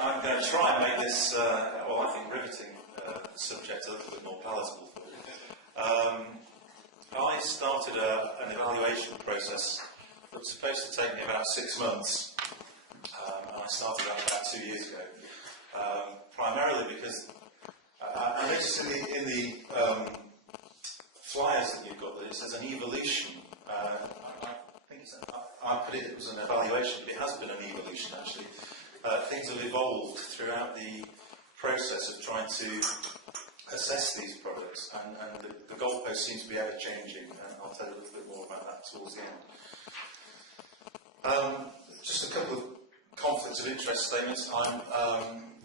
I'm going to try and make this, well, I think riveting subject a little bit more palatable for you. I started an evaluation process that was supposed to take me about 6 months, and I started that about 2 years ago, primarily because I noticed in the flyers that you've got that it says an evolution. I put it was an evaluation, but it has been an evolution actually. Things have evolved throughout the process of trying to assess these products, and the goalpost seems to be ever changing, and I'll tell you a little bit more about that towards the end. Just a couple of conflicts of interest statements. I'm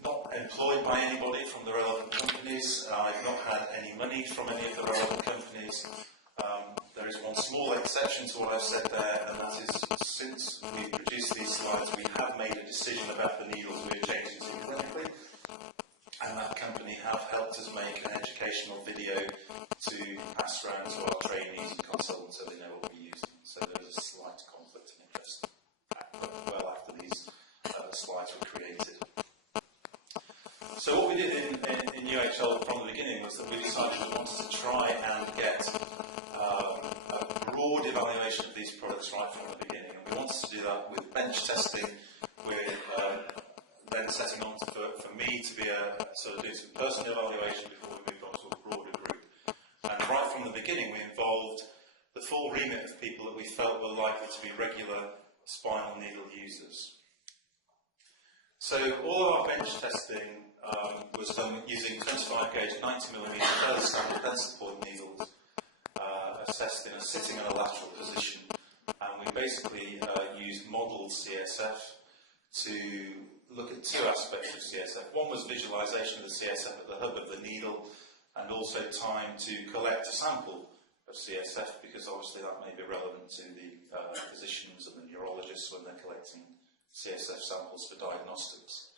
not employed by anybody from the relevant companies. I've not had any money from any of the relevant companies. There is one small exception to what I've said there, and that is since we produced these slides, we have made a decision about the needles we're changing to clinically, and that company have helped us make an educational video to pass around to our trainees and consultants so they know what we're using. So there is a slight conflict of interest well after these slides were created. So what we did in UHL from the beginning was that we decided we wanted to try and get a broad evaluation of these products right from the beginning. And we wanted to do that with bench testing, with then setting on for me to be sort of doing some personal evaluation before we moved on to a broader group. And right from the beginning we involved the full remit of people that we felt were likely to be regular spinal needle users. So all of our bench testing was done using 25 gauge 90mm fairly standard pencil point needles, assessed in a sitting and a lateral position, and we basically used modelled CSF to look at two aspects of CSF. One was visualisation of the CSF at the hub of the needle, and also time to collect a sample of CSF, because obviously that may be relevant to the physicians and the neurologists when they're collecting CSF samples for diagnostics.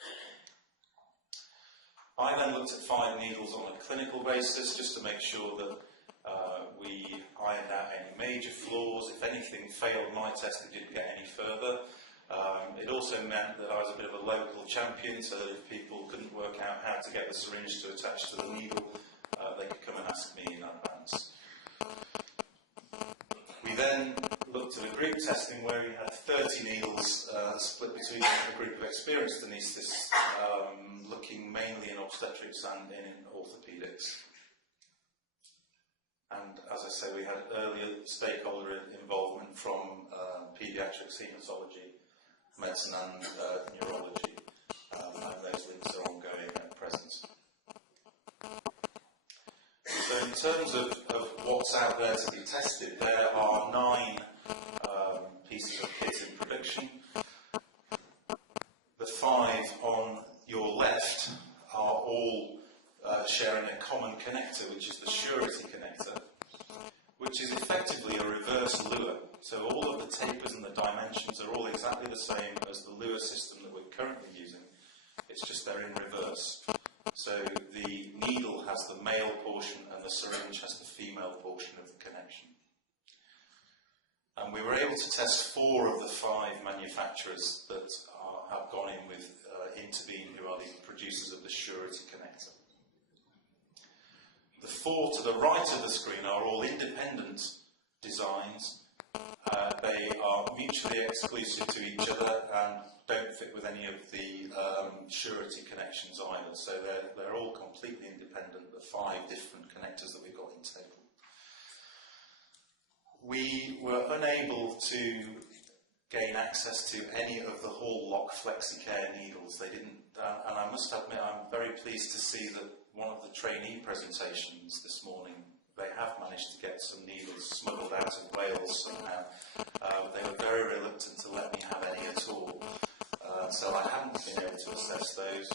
I then looked at 5 needles on a clinical basis just to make sure that we ironed out any major flaws. If anything failed my test, it didn't get any further. It also meant that I was a bit of a local champion, so that if people couldn't work out how to get the syringe to attach to the needle, they could come and ask me in advance. We then looked at a group testing where we had 30 needles split between a group of experienced anaesthetists, looking mainly in obstetrics and in orthopaedics. And as I say, we had earlier stakeholder involvement from paediatrics, haematology, medicine and neurology, and those links are ongoing at present. So in terms of what's out there to be tested, there are 9 pieces of kit in production. The 5 on your left are all sharing a common connector, which is the surety connector, which is effectively a reverse luer. So all of the tapers and the dimensions are all exactly the same as the luer system that we're currently using. It's just they're in reverse. So the needle has the male portion and the syringe has the female portion of the connection. And we were able to test 4 of the 5 manufacturers that have gone in with Interbeam, who are the producers of the surety connector. The 4 to the right of the screen are all independent designs. They are mutually exclusive to each other and don't fit with any of the surety connections either. So they're all completely independent, the 5 different connectors that we've got in table. We were unable to gain access to any of the Hall Lock FlexiCare needles. They didn't, and I must admit I'm very pleased to see that one of the trainee presentations this morning, they have managed to get some needles smuggled out of Wales somehow. They were very reluctant to let me have any at all, so I haven't been able to assess those.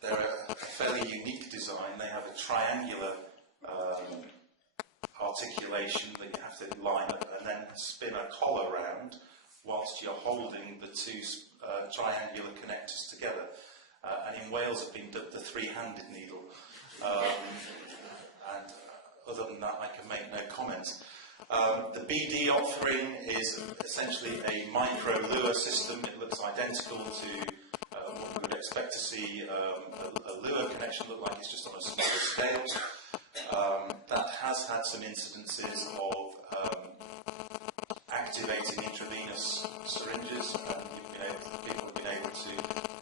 They're a fairly unique design. They have a triangular articulation that you have to line up and then spin a collar round whilst you're holding the 2 triangular connectors together. And in Wales it's been dubbed the 3-handed needle. And other than that, I can make no comment. The BD offering is essentially a micro luer system. It looks identical to what expect to see a luer connection look like it's just on a smaller scale. That has had some incidences of activating intravenous syringes, and people have been able to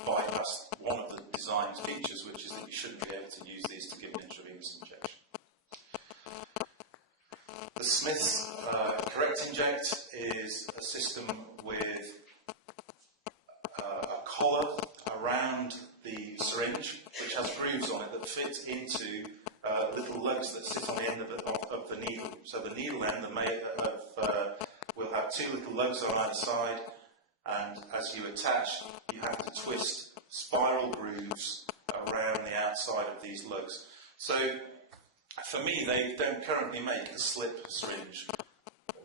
bypass one of the design features, which is that you shouldn't be able to use these to give an intravenous injection. The Smith's Correct Inject is a system with a collar around the syringe, which has grooves on it that fit into little lugs that sit on the end of the needle. So the needle end will have two little lugs on either side, and as you attach, you have to twist spiral grooves around the outside of these lugs. So for me, they don't currently make a slip syringe.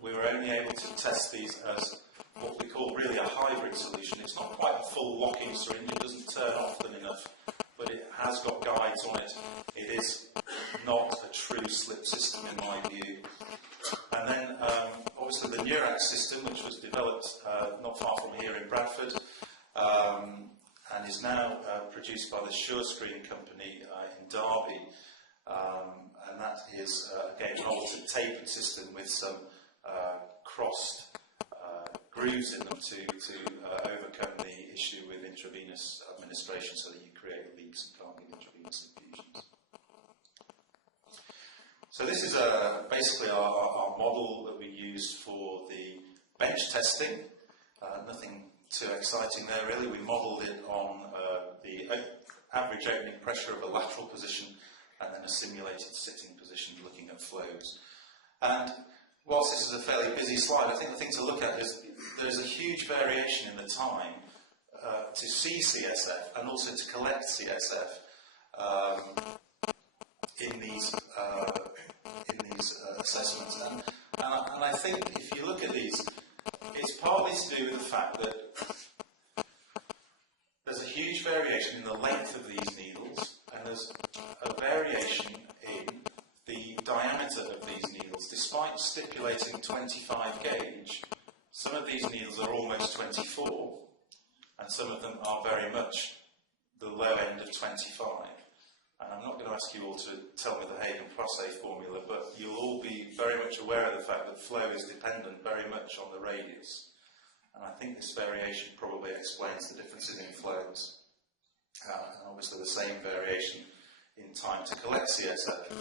We were only able to test these as what we call really a hybrid solution. It's not quite a full locking syringe, it doesn't turn often enough, but it has got guides on it. It is not a true slip system in my view. And then obviously the Neurax system, which was developed not far from here in Bradford, and is now produced by the SureScreen company in Derby. And that is again an altered tapered system with some crossed grooves in them to overcome the issue with intravenous administration, so that you create leaks and can't get intravenous infusions. So this is basically our model that we used for the bench testing. Nothing too exciting there really. We modelled it on the average opening pressure of a lateral position and then a simulated sitting position looking at flows. And whilst this is a fairly busy slide, I think the thing to look at is there's a huge variation in the time to see CSF and also to collect CSF in these assessments. And I think if you look at these, it's partly to do with the fact that there's a huge variation in the length of these needles, and there's a variation in the diameter of these needles. Despite stipulating 25 gauge, some of these needles are almost 24, and some of them are very much the low end of 25. And I'm not going to ask you all to tell me the Hagen-Poiseuille formula, but you'll all be very much aware of the fact that flow is dependent very much on the radius. And I think this variation probably explains the differences in flows. And obviously the same variation in time to collect CSF.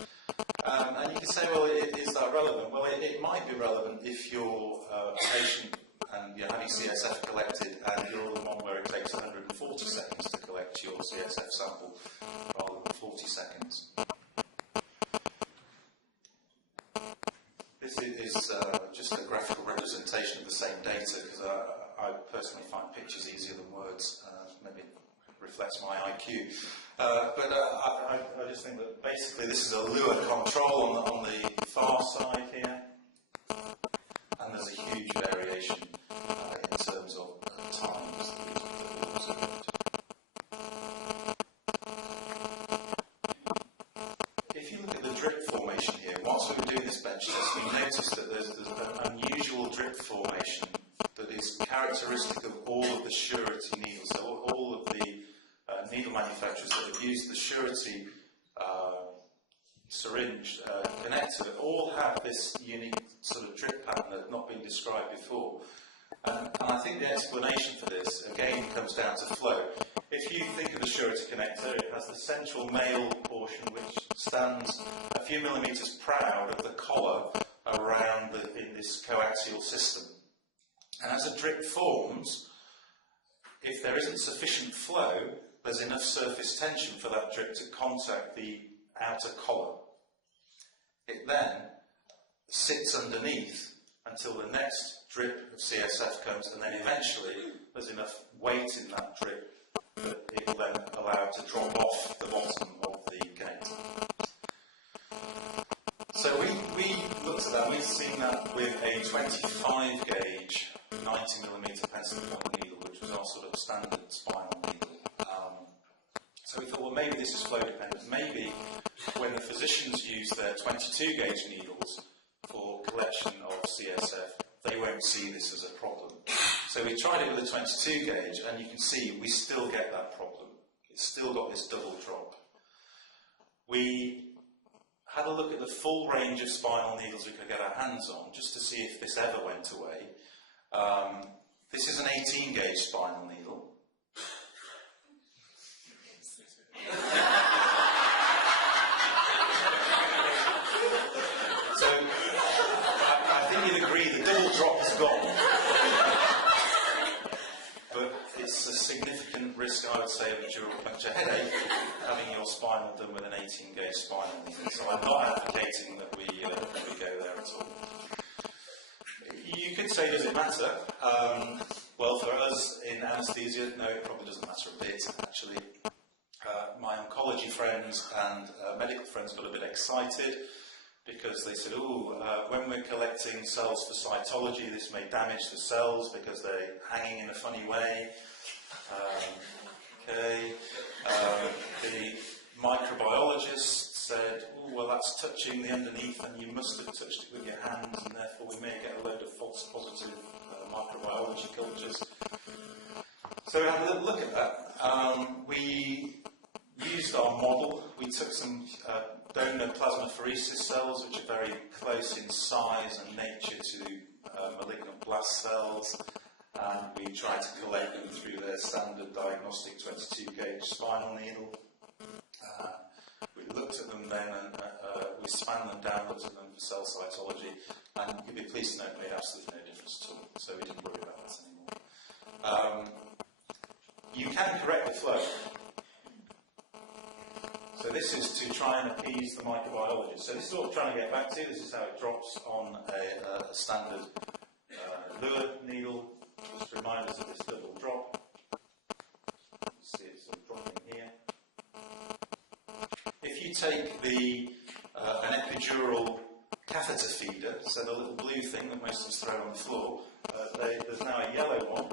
And you can say, well, is that relevant? Well, it might be relevant if you're a patient and you're having CSF collected and you're the one where it takes 140 seconds to collect your CSF sample rather than 40 seconds. This is just a graphical representation of the same data, because I personally find pictures easier than words. Maybe it reflects my IQ. But I just think that basically this is a luer control on the far side here, and there's a huge variation in terms of times that we observed. If you look at the drip formation here, whilst we were doing this bench test, we noticed that there's an unusual drip formation that is characteristic of all of the surety needles. So all of the needle manufacturers that have used the surety syringe connector all have this unique sort of drip pattern that had not been described before. And I think the explanation for this, again, comes down to flow. If you think of the surety connector, it has the central male portion which stands a few millimetres proud of the collar around in this coaxial system. And as a drip forms, if there isn't sufficient flow, there's enough surface tension for that drip to contact the outer collar. It then sits underneath until the next drip of CSF comes, and then eventually there's enough weight in that drip that it will then allow it to drop off the bottom of the connector. So we looked at that. We've seen that with a 25 gauge 90mm pencil point needle, which was our sort of standard spinal needle. So we thought, well, maybe this is flow dependent. Maybe when the physicians use their 22 gauge needles for collection of CSF, they won't see this as a problem. So we tried it with a 22 gauge, and you can see we still get that problem. It's still got this double drop. We had a look at the full range of spinal needles we could get our hands on, just to see if this ever went away. This is an 18-gauge spinal needle. So, I think you'd agree the double drop is gone. But it's a significant risk, I would say, of a dural puncture headache, having your spinal done with an 18-gauge spinal needle. So I'm not advocating that we go there at all. You could say, does it matter? Well, for us in anaesthesia, no, it probably doesn't matter a bit, actually. My oncology friends and medical friends got a bit excited because they said, when we're collecting cells for cytology, this may damage the cells because they're hanging in a funny way. The microbiologist said, well, that's touching the underneath and you must have touched it with your hands, and therefore we may get a load of false positive microbiology cultures. So we had a little look at that. We used our model. We took some donor plasmapheresis cells, which are very close in size and nature to malignant blast cells, and we tried to collect them through their standard diagnostic 22-gauge spinal needle. We looked at them then, and we span them down, looked at them for cell cytology, and you'd be pleased to know it made absolutely no difference at all, so we didn't worry about that anymore. You can correct the flow. So this is to try and appease the microbiologist. So this is what we're trying to get back to. This is how it drops on a standard luer needle. Just to remind us of this double drop. You see it sort of dropping here. If you take an epidural catheter feeder, so the little blue thing that most of us throw on the floor, there's now a yellow one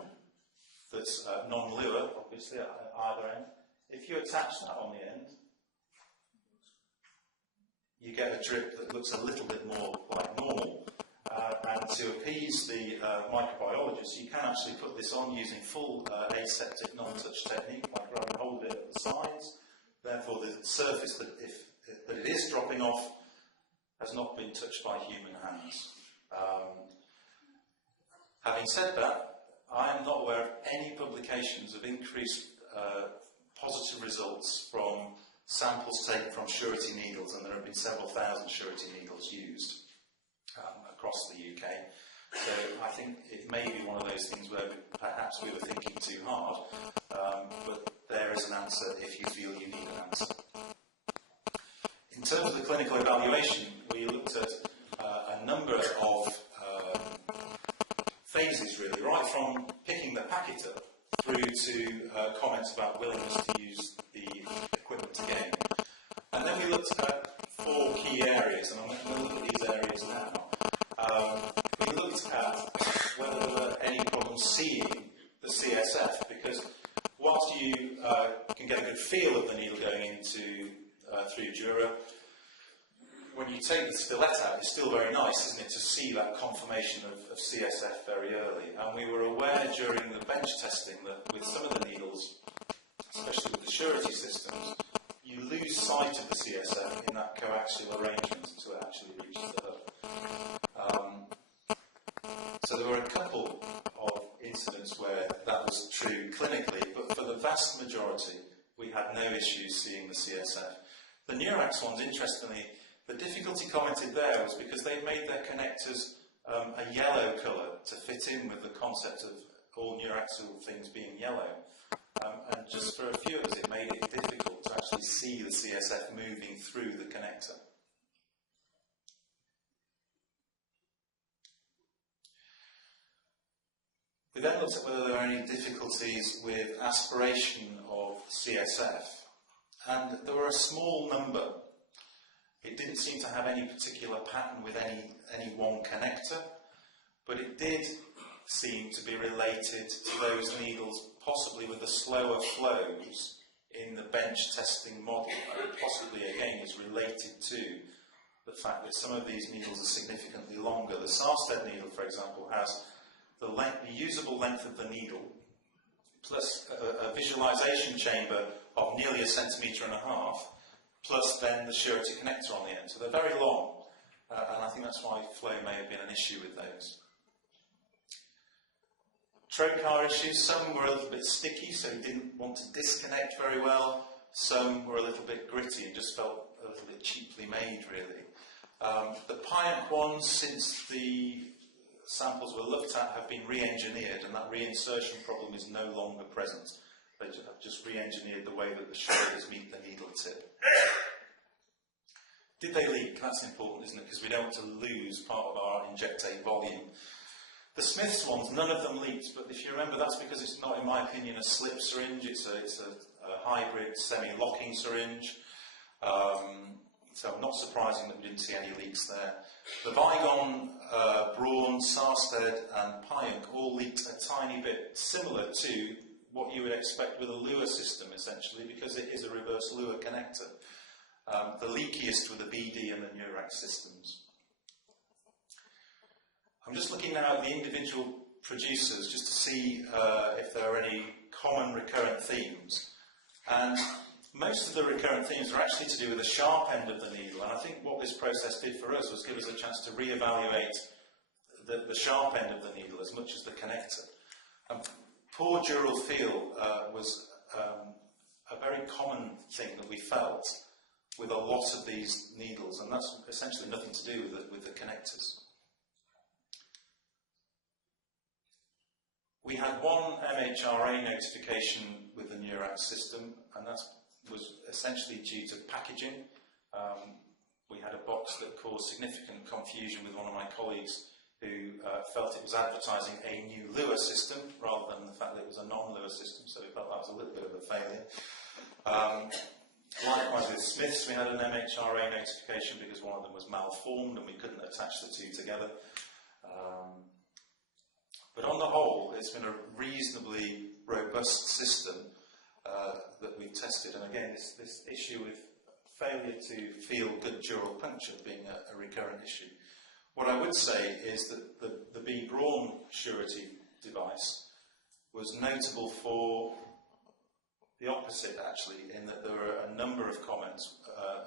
that's non-luer, obviously, at either end. If you attach that on the end, you get a drip that looks a little bit more like normal. And to appease the microbiologist, you can actually put this on using full aseptic non-touch technique, like grabbing hold of it at the sides. Therefore, the surface that it is dropping off has not been touched by human hands. Having said that, I am not aware of any publications of increased positive results from samples taken from surety needles, and there have been several thousand surety needles used across the UK. So I think it may be one of those things where perhaps we were thinking too hard, but there is an answer if you feel you need an answer. In terms of the clinical evaluation, we looked at a number of phases, really, right from picking the packet up through to comments about willingness to use the equipment again. And then we looked at 4 key areas, and I'm going to look at these areas now. We looked at whether there were any problems seeing the CSF, because whilst you can get a good feel of the needle going into through your dura, when you take the fillet out, it's still very nice, isn't it, to see that confirmation of CSF very early. And we were aware during the bench testing that with some of the needles, especially with the surety systems, you lose sight of the CSF in that coaxial arrangement until it actually reaches the hub. So there were a couple of incidents where that was true clinically, but for the vast majority, we had no issues seeing the CSF. The Neurax ones, interestingly, the difficulty commented there was because they made their connectors a yellow colour to fit in with the concept of all neuraxial things being yellow. And just for a few of us, it made it difficult to actually see the CSF moving through the connector. We then looked at whether there were any difficulties with aspiration of CSF, and there were a small number. It didn't seem to have any particular pattern with any one connector, but it did seem to be related to those needles, possibly with the slower flows in the bench testing model, and possibly again is related to the fact that some of these needles are significantly longer. The Sarsted needle, for example, has the usable length of the needle plus a visualization chamber of nearly 1.5 centimetres, plus then the surety connector on the end. So they're very long, and I think that's why flow may have been an issue with those. Trope car issues, some were a little bit sticky, so you didn't want to disconnect very well. Some were a little bit gritty and just felt a little bit cheaply made, really. The Piant ones, since the samples were looked at, have been re-engineered, and that reinsertion problem is no longer present. They have just re-engineered the way that the shoulders meet the needle tip. Did they leak? That's important, isn't it? Because we don't want to lose part of our injectate volume. The Smiths ones, none of them leaked, but if you remember, that's because it's not, in my opinion, a slip syringe. It's a hybrid semi-locking syringe. So not surprising that we didn't see any leaks there. The Vigon, Braun, Sarsted and Piant all leaked a tiny bit, similar to what you would expect with a luer system, essentially, because it is a reverse luer connector. The leakiest were the BD and the Neurax systems. I'm just looking now at the individual producers just to see if there are any common recurrent themes. And most of the recurrent themes are actually to do with the sharp end of the needle. And I think what this process did for us was give us a chance to re-evaluate the sharp end of the needle as much as the connector. Poor dural feel was a very common thing that we felt with a lot of these needles, and that's essentially nothing to do with the connectors. We had one MHRA notification with the Neurax system, and that was essentially due to packaging. We had a box that caused significant confusion with one of my colleagues who felt it was advertising a new luer system rather than the fact that it was a non-luer system, so we felt that was a little bit of a failure. Likewise with Smiths, we had an MHRA notification because one of them was malformed and we couldn't attach the two together. But on the whole, it's been a reasonably robust system that we've tested. And again, this issue with failure to feel good dural puncture being a recurrent issue. What I would say is that the B. Braun surety device was notable for the opposite, actually, in that there were a number of comments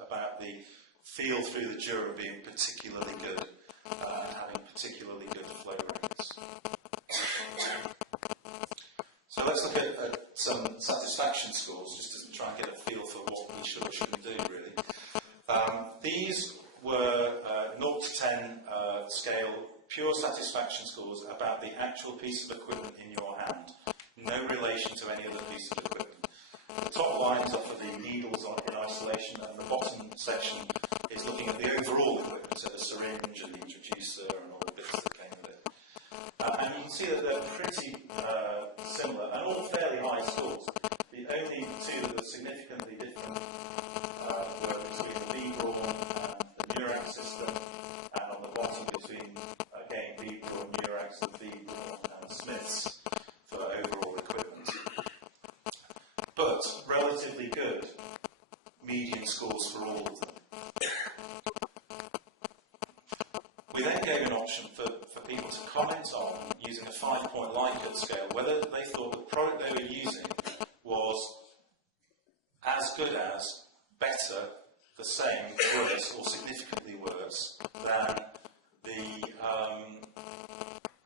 about the feel through the dura being particularly good and having particularly good flow rates. So let's look at some satisfaction scores, just to try and get a feel for what we should or shouldn't do, really. These were 0 to 10 scale, pure satisfaction scores about the actual piece of equipment in your hand, no relation to any other piece of equipment. The top lines are for the needles in isolation, and the bottom section is looking at the overall equipment, so the syringe and the introducer and all the bits that came with it. And you can see that they're pretty similar, and all fairly high scores. The only two that were significantly different were between the B. Braun and the Neurax system, and on the bottom between, again, B. Braun, Neurax, and B. Braun and Smiths for overall equipment. But relatively good median scores for all of them. We then gave an option for people to comment on, using a 5-point Likert scale, whether they thought the product they were using was as good as, better, the same, worse, or significantly worse than the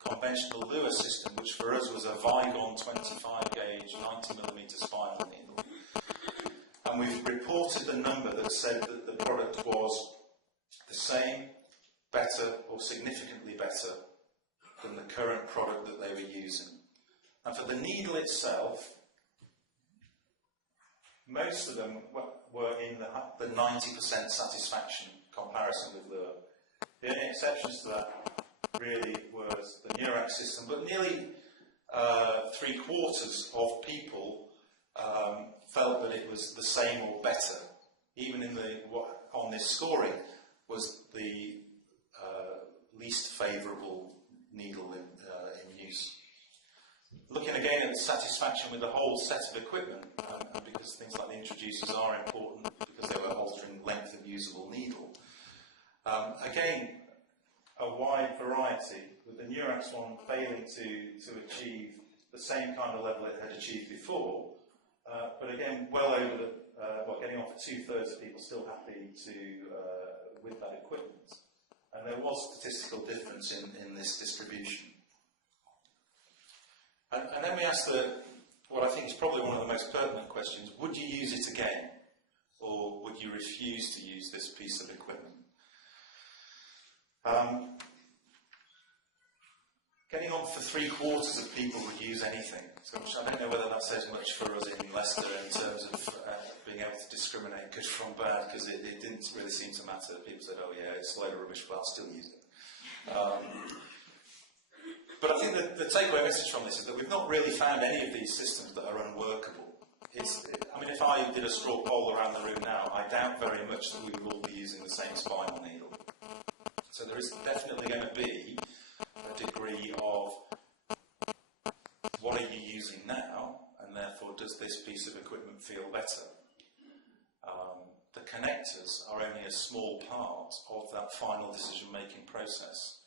conventional luer system, which for us was a Vigon 25 gauge 90mm spinal needle. And we've reported the number that said that the product was the same, better, or significantly better than the current product that they were using. And for the needle itself, most of them were in the 90% satisfaction comparison with luer. The only exceptions to that really was the Neurax system, but nearly 3/4 of people felt that it was the same or better. Even in on this scoring was the least favourable needle in use. Looking again at satisfaction with the whole set of equipment, because things like the introducers are important because they were altering length of usable needle. Again, a wide variety, with the Neurax one failing to achieve the same kind of level it had achieved before, But again, well over the, getting on for 2/3 of people still happy with that equipment. And there was statistical difference in this distribution. And then we asked what I think is probably one of the most pertinent questions: would you use it again? Or would you refuse to use this piece of equipment? Getting on for 3/4 of people would use anything. So I don't know whether that says much for us in Leicester in terms of being able to discriminate good from bad, because it didn't really seem to matter. People said, oh yeah, it's a load of rubbish, but I'll still use it. But I think that the takeaway message from this is that we've not really found any of these systems that are unworkable. I mean, if I did a straw poll around the room now, I doubt very much that we would all be using the same spinal needle. So there is definitely going to be a degree of what are you using now, and therefore does this piece of equipment feel better? The connectors are only a small part of that final decision-making process.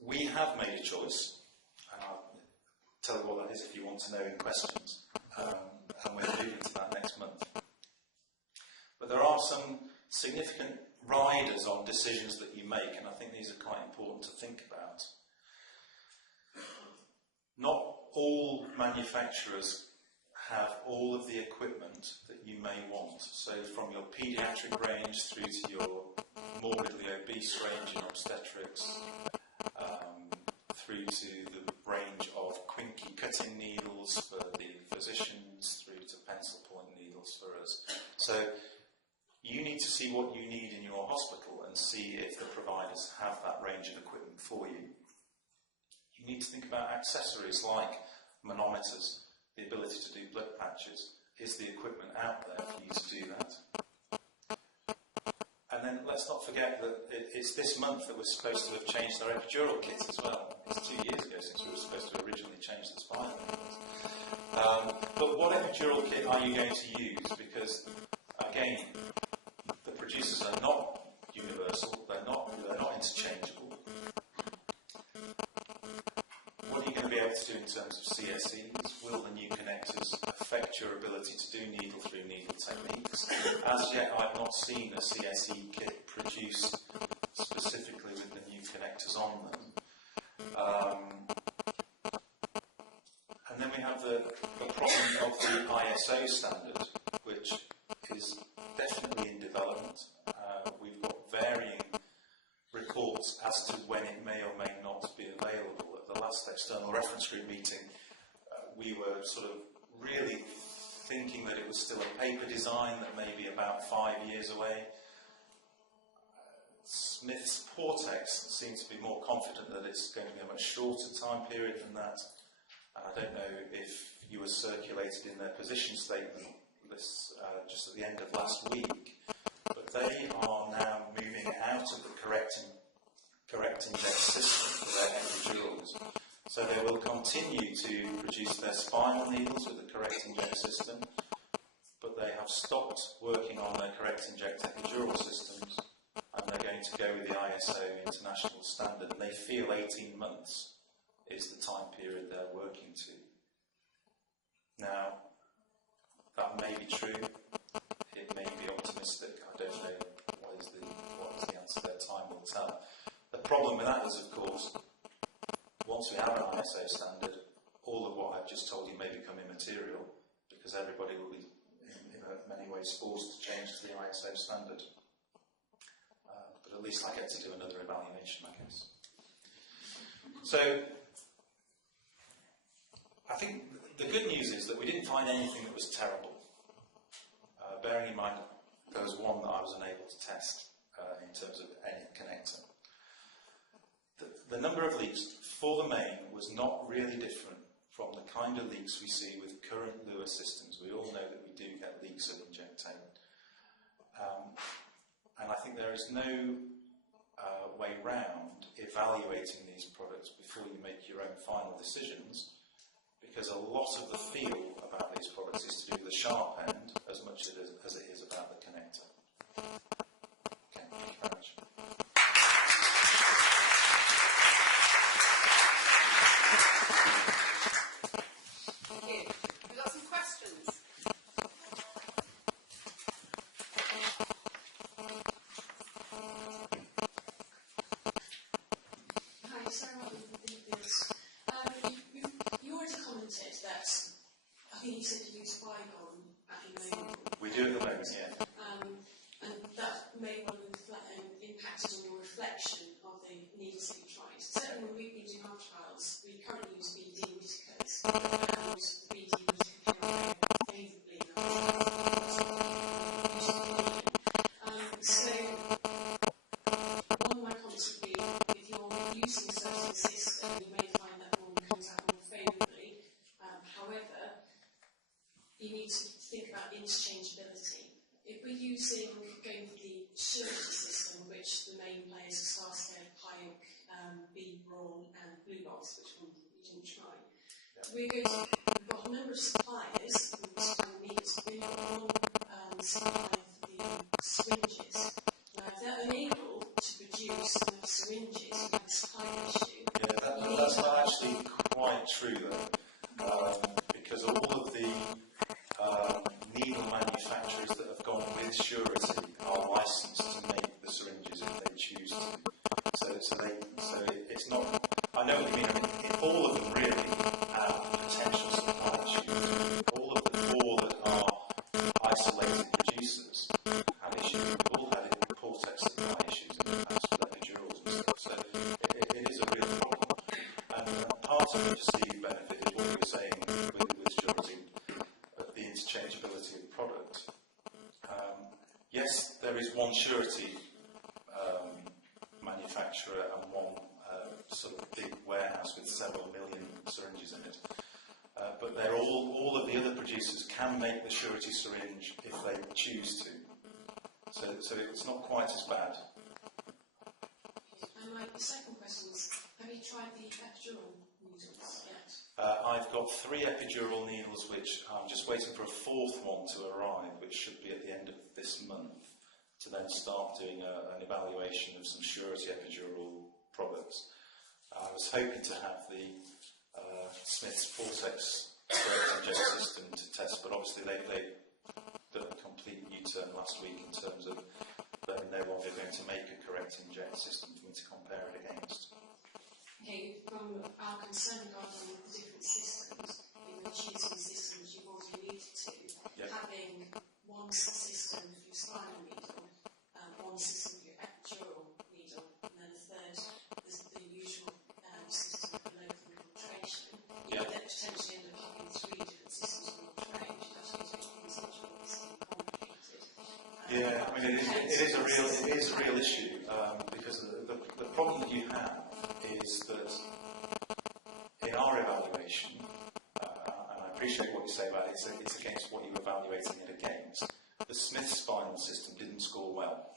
We have made a choice, and I'll tell you what that is if you want to know in questions, and we're moving to that next month. But there are some significant riders on decisions that you make, and I think these are quite important to think about. Not all manufacturers have all of the equipment that you may want. So from your paediatric range through to your morbidly obese range in obstetrics, through to the range of Quinky cutting needles for the physicians, through to pencil point needles for us. So you need to see what you need in your hospital and see if the providers have that range of equipment for you. You need to think about accessories like manometers, the ability to do blood patches. Is the equipment out there for you to do that? And then let's not forget that it's this month that we're supposed to have changed our epidural kit as well. It's 2 years ago since we were supposed to originally change the spinal kit. But what epidural kit are you going to use? Because, again, the producers are not universal, they're not interchangeable. What are you going to be able to do in terms of CSEs? Will the new connectors affect your ability to do needle-through-needle techniques? As yet, I've not seen a CSE kit produced specifically with the new connectors on them. And then we have the problem of the ISO standard, which is definitely in development. We've got varying reports as to when it may or may not be available. At the last external reference group meeting, we were sort of really thinking that it was still a paper design that may be about 5 years away. Smith's Portex seems to be more confident that it's going to be a much shorter time period than that. And I don't know if you were circulated in their position statement this, just at the end of last week, but they are now moving out of the correct index system for their epidurals. So they will continue to produce their spinal needles with the correct inject system, but they have stopped working on their correct inject epidural systems, and they're going to go with the ISO international standard. And they feel 18 months is the time period they're working to. Now, that may be true, it may be optimistic, I don't know what is the answer there, time will tell. The problem with that is, of course, once we have an ISO standard, all of what I've just told you may become immaterial, because everybody will be, in many ways, forced to change to the ISO standard. But at least I get to do another evaluation, I guess. So, I think the good news is that we didn't find anything that was terrible. Bearing in mind, there was one that I was unable to test in terms of any connector. The number of leaks for the main was not really different from the kind of leaks we see with current luer systems. We all know that we do get leaks of injectate. And I think there is no way round evaluating these products before you make your own final decisions, because a lot of the feel about these products is to do with the sharp end as much as it is about the connector. Okay, thank you very much. you need to think about interchangeability. If we're going for the surety system, which the main players are Starsted, Pike, B, Braun and Blue Box, which one we didn't try, we've got a number of suppliers who supply the needles. We've got one supplier for the syringes. Now, if they're unable to produce enough syringes, we have a supply issue. Yeah, that's not actually quite true though, because all of the needle manufacturers that have gone with surety are licensed to make the syringes if they choose to. So it's not. I know what you mean. I mean, all of them really have potential supply issues. All of the four that are isolated producers have issues. We've all had Portex supply issues in the past with epidurals and stuff. So it is a real problem. And part of the perceived benefit is what we were saying with surety, the interchangeability of the product. Yes, there is one surety manufacturer and one sort of big warehouse with several million syringes in it. But they're all of the other producers can make the surety syringe if they choose to. So it's not quite as bad. And my second question is, have you tried the epidural needles yet? I've got 3 epidural needles, which I'm just waiting for a 4th one to arrive, which should be at the end of this month, to then start doing an evaluation of some surety epidural products. I was hoping to have the Smith's Portex inject system to test, but obviously they've done a complete U-turn last week in terms of they're no longer going to make a correct inject system for me to compare it against. Okay, from our concern regarding the different systems, in the choosing systems you've already alluded to, having one system for your spinal needle, one system for your epidural needle, and then a third, the usual system for local infiltration, you could then potentially end up having 3 different systems on the tray, which actually is considerably complicated. Yeah, I mean it is a real issue because the problem that you have is that in our evaluation, and I appreciate what you say about it, it's against what you're evaluating it against. The Smith spinal system didn't score well.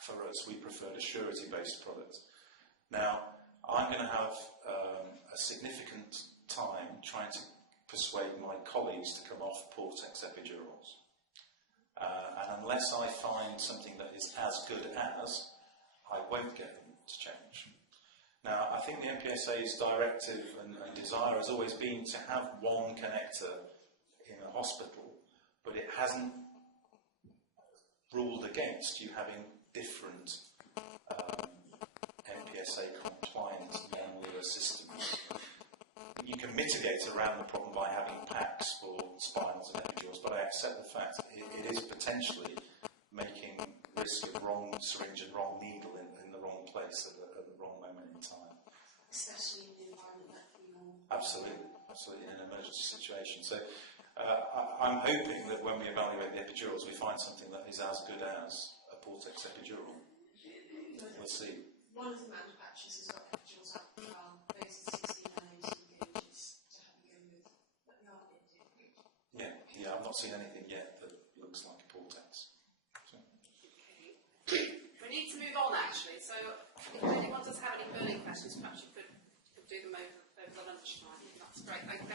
For us, we preferred a surety-based product. Now, I'm going to have a significant time trying to persuade my colleagues to come off Portex epidurals. And unless I find something that is as good as, I won't get them to change. Now, I think the MPSA's directive and desire has always been to have one connector in a hospital, but it hasn't ruled against you having different MPSA compliant luer systems. You can mitigate around the problem by having packs for spinals and epidurals, but I accept the fact that it is potentially making risk of wrong syringe and wrong needle in the wrong place at the wrong moment in time. Especially in the environment that we all... Absolutely, in an emergency situation. So I'm hoping that when we evaluate the epidurals, we find something that is as good as a Portex epidural. We'll see. One of the manufacturers has got epidurals out for trial, those are 16 and 18 gauges to have a go with, but they are a bit different. Yeah, I've not seen anything yet that looks like a Portex. So. We need to move on actually, so if anyone does have any burning questions, perhaps you could do them over the lunchtime. That's great, thank you.